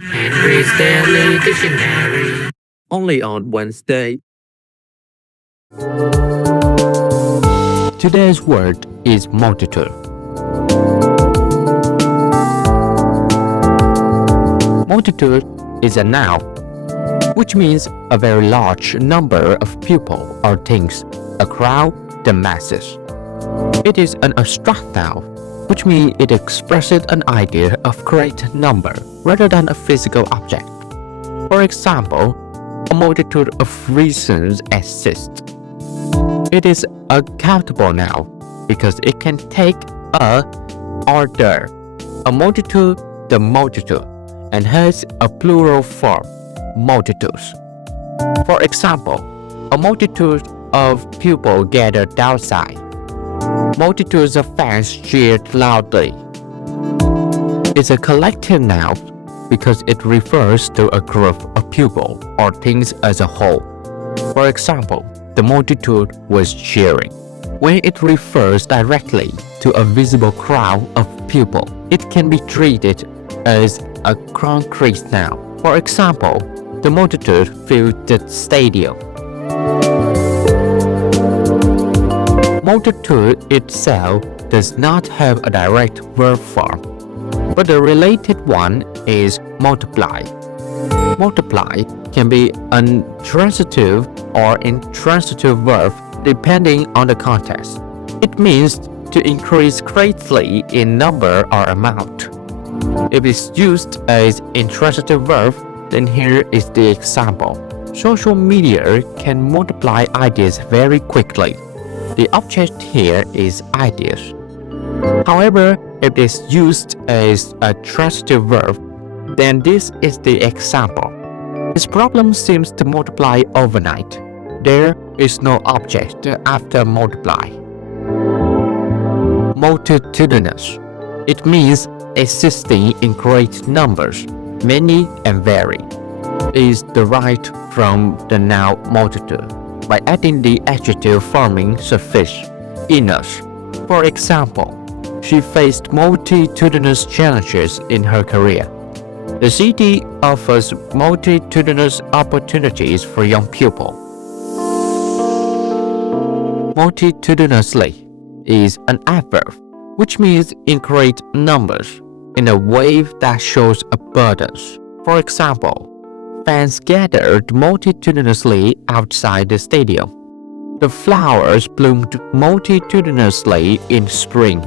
Henry's Daily Dictionary. Only on Wednesday. Today's word is multitude. Multitude is a noun, which means a very large number of people or things, a crowd, the masses. It is an abstract noun, which means it expresses an idea of great number rather than a physical object. For example, a multitude of reasons exist. It is a countable noun because it can take a or a multitude, the multitude, and has a plural form, multitudes. For example, a multitude of people gathered outside. Multitudes of fans cheered loudly. It's a collective noun because it refers to a group of people or things as a whole. For example, the multitude was cheering. When it refers directly to a visible crowd of people, it can be treated as a concrete noun. For example, the multitude filled the stadium. Multitude itself does not have a direct verb form, but the related one is multiply. Multiply can be an intransitive or intransitive verb depending on the context. It means to increase greatly in number or amount. If it's used as intransitive verb, then here is the example. Social media can multiply ideas very quickly. The object here is ideas. However, if it is used as a transitive verb, then this is the example. This problem seems to multiply overnight. There is no object after multiply. Multitudinous. It means existing in great numbers, many and varied. It is derived from the noun multitude by adding the adjective forming suffix "inus." For example, she faced multitudinous challenges in her career. The city offers multitudinous opportunities for young people. Multitudinously is an adverb, which means in great numbers, in a way that shows abundance. For example, fans gathered multitudinously outside the stadium. The flowers bloomed multitudinously in spring.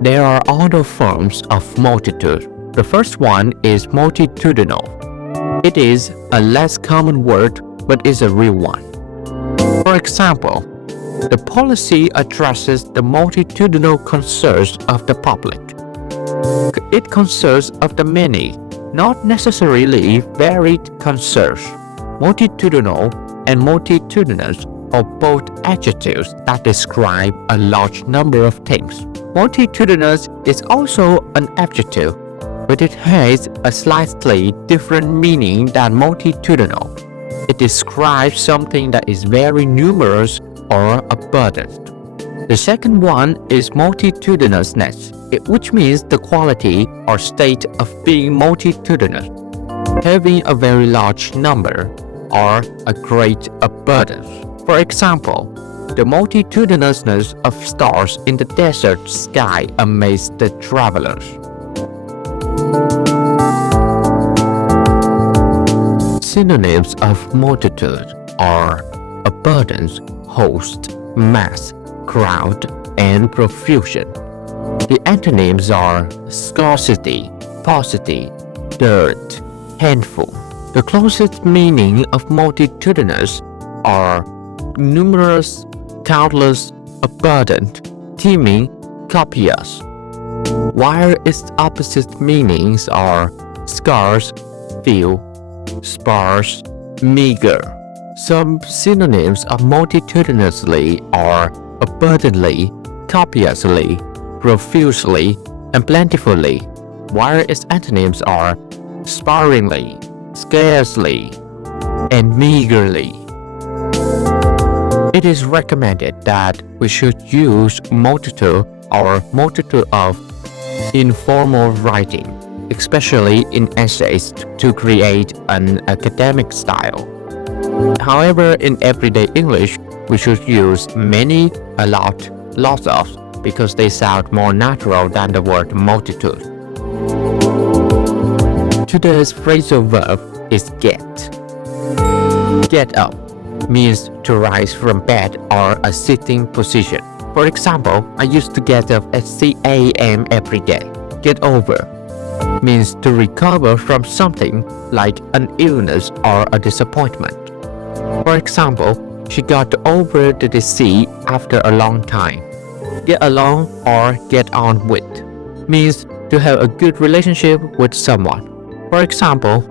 There are other forms of multitude. The first one is multitudinal. It is a less common word, but is a real one. For example, the policy addresses the multitudinal concerns of the public. It concerns of the many, not necessarily varied concerns. Multitudinal and multitudinous are both adjectives that describe a large number of things. Multitudinous is also an adjective, but it has a slightly different meaning than multitudinal. It describes something that is very numerous or abundant. The second one is multitudinousness, which means the quality or state of being multitudinous, having a very large number or a great abundance. For example, the multitudinousness of stars in the desert sky amazed the travelers. Synonyms of multitude are abundance, host, mass, crowd, and profusion. The antonyms are scarcity, paucity, dirt, handful. The closest meaning of multitudinous are numerous, countless, abundant, teeming, copious, while its opposite meanings are scarce, few, sparse, meager. Some synonyms of multitudinously are abundantly, copiously, profusely, and plentifully, while its antonyms are sparingly, scarcely, and meagerly. It is recommended that we should use multitude or multitude of in formal writing, especially in essays to create an academic style. However, in everyday English, we should use many, a lot, lots of, because they sound more natural than the word multitude. Today's phrasal verb is get. Get up means to rise from bed or a sitting position. For example, I used to get up at 6 a.m. every day. Get over means to recover from something like an illness or a disappointment. For example, she got over the disease after a long time. Get along or get on with means to have a good relationship with someone. For example,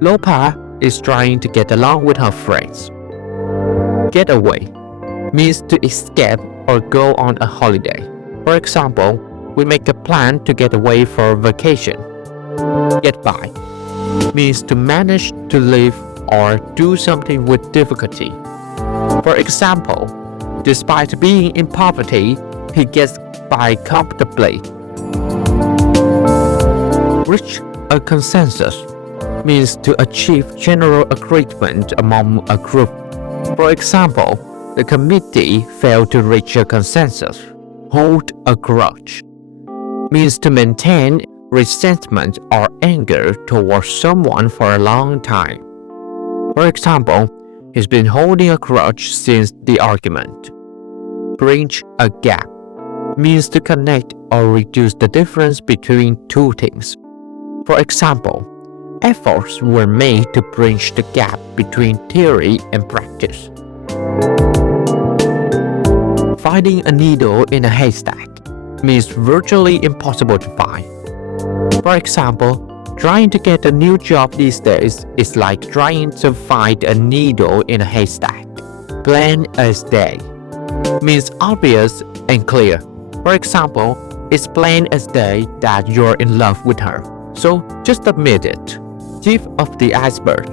Lopa is trying to get along with her friends. Get away means to escape or go on a holiday. For example, we make a plan to get away for vacation. Get by means to manage to live or do something with difficulty. For example, despite being in poverty, he gets by comfortably. Reach a consensus means to achieve general agreement among a group. For example, the committee failed to reach a consensus. Hold a grudge means to maintain resentment or anger towards someone for a long time. For example, he's been holding a grudge since the argument. Bridge a gap means to connect or reduce the difference between two things. For example, efforts were made to bridge the gap between theory and practice. Finding a needle in a haystack means virtually impossible to find. For example, trying to get a new job these days is like trying to find a needle in a haystack. Plain as day means obvious and clear. For example, it's plain as day that you're in love with her, so just admit it. Tip of the iceberg,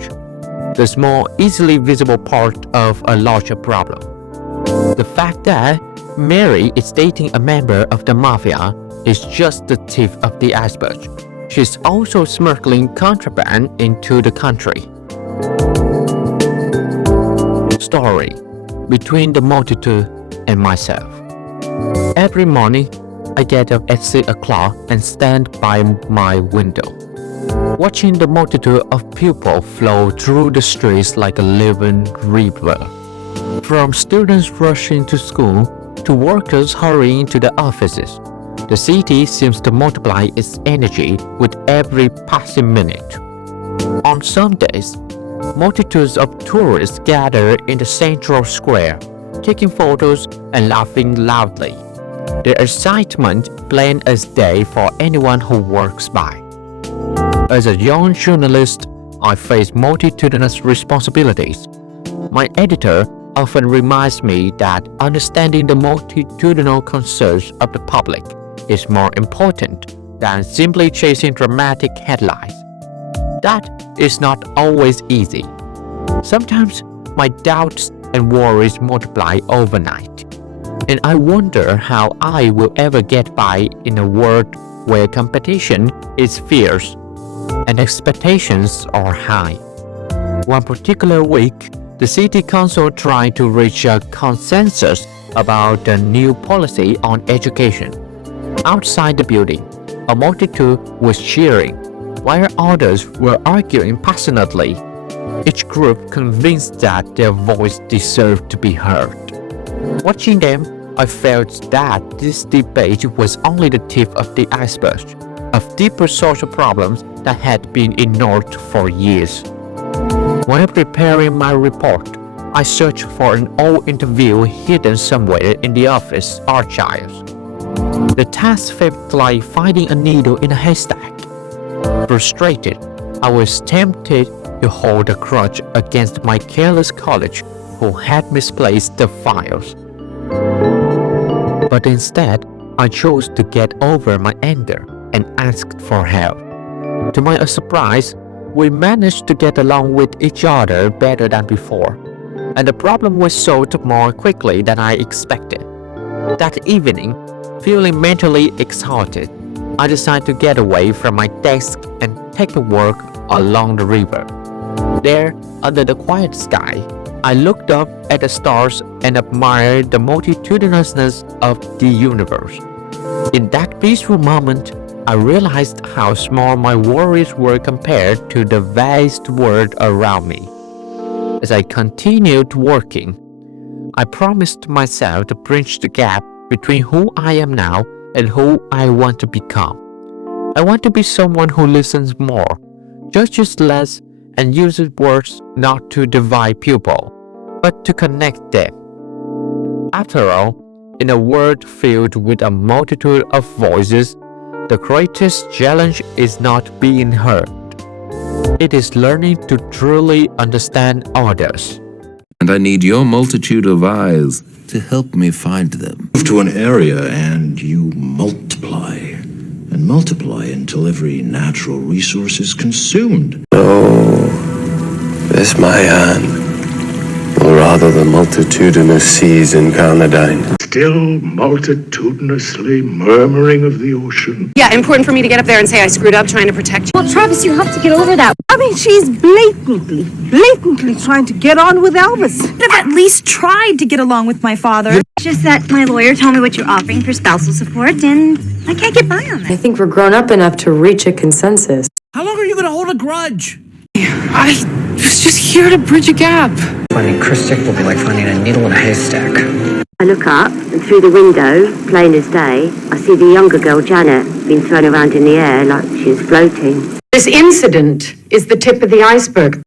the small, easily visible part of a larger problem. The fact that Mary is dating a member of the mafia is just the tip of the iceberg. She's also smuggling contraband into the country. Story between the multitude and myself. Every morning, I get up at 6 o'clock and stand by my window, watching the multitude of people flow through the streets like a living river. From students rushing to school to workers hurrying to the offices, the city seems to multiply its energy with every passing minute. On some days, multitudes of tourists gather in the central square, taking photos and laughing loudly. Their excitement plain as day for anyone who walks by. As a young journalist, I face multitudinous responsibilities. My editor often reminds me that understanding the multitudinal concerns of the public is more important than simply chasing dramatic headlines. That is not always easy. Sometimes my doubts and worries multiply overnight, and I wonder how I will ever get by in a world where competition is fierce and expectations are high. One particular week, the city council tried to reach a consensus about a new policy on education. Outside the building, a multitude was cheering, while others were arguing passionately, each group convinced that their voice deserved to be heard. Watching them, I felt that this debate was only the tip of the iceberg of deeper social problems that had been ignored for years. While preparing my report, I searched for an old interview hidden somewhere in the office archives. The task felt like finding a needle in a haystack. Frustrated, I was tempted to hold a grudge against my careless colleague who had misplaced the files. But instead, I chose to get over my anger and asked for help. To my surprise, we managed to get along with each other better than before, and the problem was solved more quickly than I expected. That evening, feeling mentally exhausted, I decided to get away from my desk and take a walk along the river. There, under the quiet sky, I looked up at the stars and admired the multitudinousness of the universe. In that peaceful moment, I realized how small my worries were compared to the vast world around me. As I continued working, I promised myself to bridge the gap between who I am now and who I want to become. I want to be someone who listens more, judges less, and uses words not to divide people, but to connect them. After all, in a world filled with a multitude of voices, the greatest challenge is not being heard. It is learning to truly understand others. And I need your multitude of eyes to help me find them. Move to an area and you multiply. And multiply until every natural resource is consumed. This my hand, or rather the multitudinous seas in Carnadine. Still multitudinously murmuring of the ocean. Yeah, important for me to get up there and say I screwed up trying to protect you. Well, Travis, you have to get over that. I mean, she's blatantly trying to get on with Elvis. Could have at least tried to get along with my father. It's just that my lawyer told me what you're offering for spousal support, and I can't get by on I that. think we're grown up enough to reach a consensus. How long are you going to hold a grudge? I was just here to bridge a gap. Finding Christic will be like finding a needle in a haystack. I look up, and through the window, plain as day, I see the younger girl, Janet, being thrown around in the air like she's floating. This incident is the tip of the iceberg.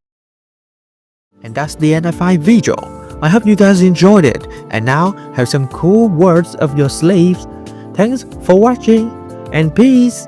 And that's the end of my video. I hope you guys enjoyed it. And now have some cool words of your slaves. Thanks for watching and peace.